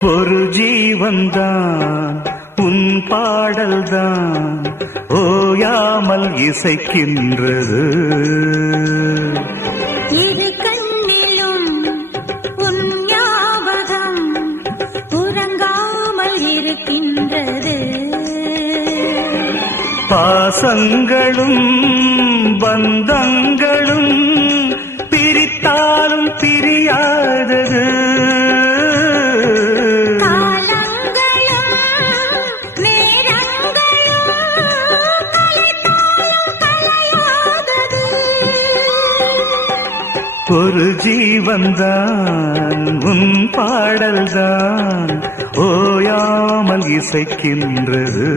ஒரு ஜீவன்தான் உன் பாடல்தான் ஓயாமல் இசைக்கின்றது. இரு கண்ணிலும் உன் ஞாபகம் உறங்காமல் இருக்கின்றது. பாசங்களும் பந்தங்களும் பிரித்தாலும் பிரியாதது. ஒரு ஜீவன்தான் உன் பாடல்தான் ஓயாமல் இசைக்கின்றது.